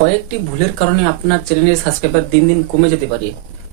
কয়েকটি ভুলের কারণে আপনার চ্যানেলের সাবস্ক্রাইবার দিন দিন কমে যেতে পারে।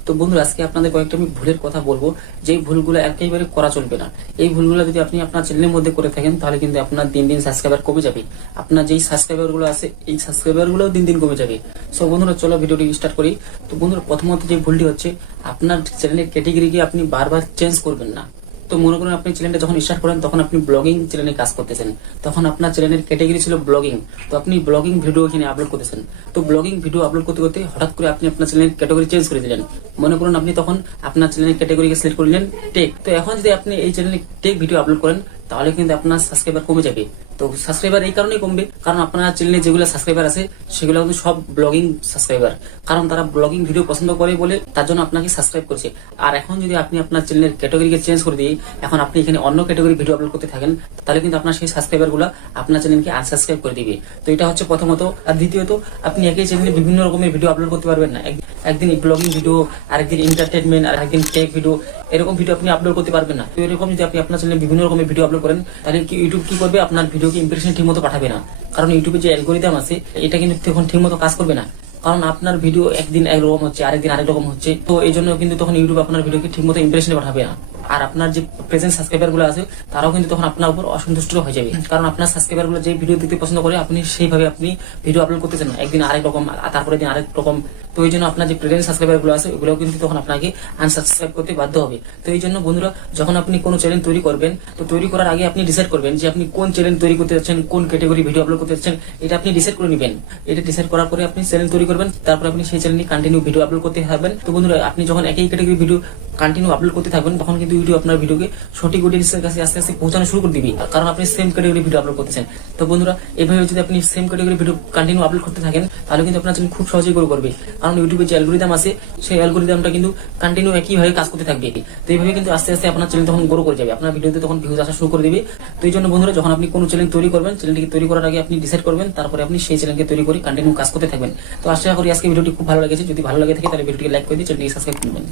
তো বন্ধুরা, আজকে আপনাদের কয়েকটা আমি ভুলের কথা বলবো, যে ভুলগুলো একেবারে করা চলবে না। এই ভুলগুলো যদি আপনি আপনার চ্যানেলের মধ্যে করে থাকেন, তাহলে কিন্তু আপনার দিন দিন সাবস্ক্রাইবার কমে যাবে। আপনার যেই সাবস্ক্রাইবার গুলো আছে, এই সাবস্ক্রাইবার গুলো দিন দিন কমে যাবে। সো বন্ধুরা, চলো ভিডিওটি স্টার্ট করি। তো বন্ধুরা, প্রথমত যে ভুলটি হচ্ছে, আপনার চ্যানেলের ক্যাটেগরিকে আপনি বারবার চেঞ্জ করবেন না। তো মনে করেন আপনি চ্যানেলটা যখন স্টার্ট করেন, তখন আপনি ব্লগিং চ্যানেলে কাজ করতেছেন, তখন আপনার চ্যানেলের ক্যাটেগরি ছিল ব্লগিং। তো আপনি ব্লগিং ভিডিও এখানে আপলোড করতেছেন। তো ব্লগিং ভিডিও আপলোড করতে করতে হঠাৎ করে আপনি আপনার চ্যানেলের ক্যাটেগরি চেঞ্জ করে দিলেন। মনে করুন আপনি তখন আপনার চ্যানেলের ক্যাটেগরিকে সিলেক্ট করলেন টেক। তো এখন যদি আপনি এই চ্যানেলে টেক ভিডিও আপলোড করেন, তাহলে কিন্তু আপনার সাবস্ক্রাইবার কমে যাবে। তো সাবস্ক্রাইবার এই কারণেই কমবে, কারণ আপনার চ্যানেলে যেগুলো সাবস্ক্রাইবার আছে, সেগুলো কিন্তু সব ব্লগিং সাবস্ক্রাইবার। কারণ তারা ব্লগিং ভিডিও পছন্দ করে বলে তার জন্য আপনাকে সাবস্ক্রাইব করছে। আর এখন যদি আপনি আপনার চ্যানেলের ক্যাটাগরিকে চেঞ্জ করে দিয়ে এখন আপনি এখানে অন্য ক্যাটাগরি ভিডিও আপলোড করতে থাকেন, তাহলে কিন্তু আপনার সেই সাবস্ক্রাইবার গুলো আপনার চ্যানেলকে আনসাবস্ক্রাইব করে দিবে। তো এটা হচ্ছে প্রথমত। আর দ্বিতীয়ত, আপনি একই চ্যানেলে বিভিন্ন রকমের ভিডিও আপলোড করতে পারবেন না। একদিন ব্লগিং ভিডিও, আরেকদিন এন্টারটেনমেন্ট, আর একদিন টেক ভিডিও, এরকম ভিডিও আপনি আপলোড করতে পারবেন না। তো এরকম যদি আপনি আপনার চ্যানেলে বিভিন্ন রকমের ভিডিও আপলোড করেন, তাহলে কি ইউটিউব কি করবে? আপনার ভিডিওকে ইমপ্রেশন ঠিক মতো পাঠাবে না। কারণ ইউটিউবে যে অ্যালগোরিদম আছে, এটা কিন্তু তখন ঠিক মতো কাজ করবে না। কারণ আপনার ভিডিও একদিন একরকম হচ্ছে, আরেকদিন আরেক রকম হচ্ছে। তো এই জন্য কিন্তু তখন ইউটিউব আপনার ভিডিওকে ঠিক মতো ইমপ্রেশনে পাঠাবে না। আর আপনার যে প্রেজেন্ট সাবস্ক্রাইবার গুলো আছে, তারাও কিন্তু তখন আপনার উপর অসন্তুষ্ট হয়ে যাবে। কারণ আপনার সাবস্ক্রাইবার গুলো যে ভিডিও দেখতে পছন্দ করে, আপনি সেইভাবে আপনি ভিডিও আপলোড করতেছেন না। একদিন আরেক রকম, তারপরে দিন আরেক রকম। তো এই জন্য আপনার যে প্রেজেন্ট সাবস্ক্রাইবার গুলো আছে, ওগুলো কিন্তু তখন আপনাকে আনসাবস্ক্রাইব করতে বাধ্য হবে। তো এই জন্য বন্ধুরা, যখন আপনি কোনো চ্যানেল তৈরি করবেন, তো তৈরি করার আগে আপনি ডিসাইড করবেন যে আপনি কোন চ্যানেল তৈরি করতে যাচ্ছেন, কোন ক্যাটাগরি ভিডিও আপলোড করতে যাচ্ছেন। এটা আপনি ডিসাইড করে নেবেন। এটা ডিসাইড করার পরে আপনি চ্যানেল তৈরি করবেন, তারপর আপনি সেই চ্যানেলে কন্টিনিউ ভিডিও আপলোড করতে থাকবেন। তো বন্ধুরা, আপনি যখন একই ক্যাটাগরি ভিডিও কন্টিনিউ আপলোড করতে থাকবেন, তখন কিন্তু ইউটিউব আপনার ভিডিওকে সঠিক অডিয়েন্সের কাছে আস্তে আস্তে পৌঁছানো শুরু করে দিবি, কারণ আপনি সেম ক্যাটাগরি ভিডিও আপলোড করতেছেন। তো বন্ধুরা, এভাবে যদি আপনি same category video continue upload করতে থাকেন, তাহলে কিন্তু আপনার চ্যানেল খুব সহজেই গ্রো করবে। কারণ ইউটিউবে যে অ্যালগরিদম আছে, সেই অ্যালগরিদমটা কিন্তু কন্টিনিউ একইভাবে কাজ করতে থাকবে। তো এইভাবে কিন্তু আস্তে আস্তে আপনার চ্যানেল তখন গ্রো করে যাবে, আপনার ভিডিওতে তখন ভিউজ আসা শুরু করে দিবে। তো এই জন্য বন্ধুরা, যখন আপনি কোনো চ্যানেল তৈরি করবেন, চ্যানেলটিকে তৈরি করার আগে আপনি ডিসাইড করবেন, তারপরে আপনি সেই চ্যানেলকে তৈরি করে কন্টিনিউ কাজ করতে থাকবেন। তো আশা করি আজকে ভিডিওটি খুব ভালো লেগেছে। যদি ভালো লাগে থাকে, তাহলে ভিডিওটিকে লাইক করে দিয়ে চ্যানেলটিকে সাবস্ক্রাইব করবেন।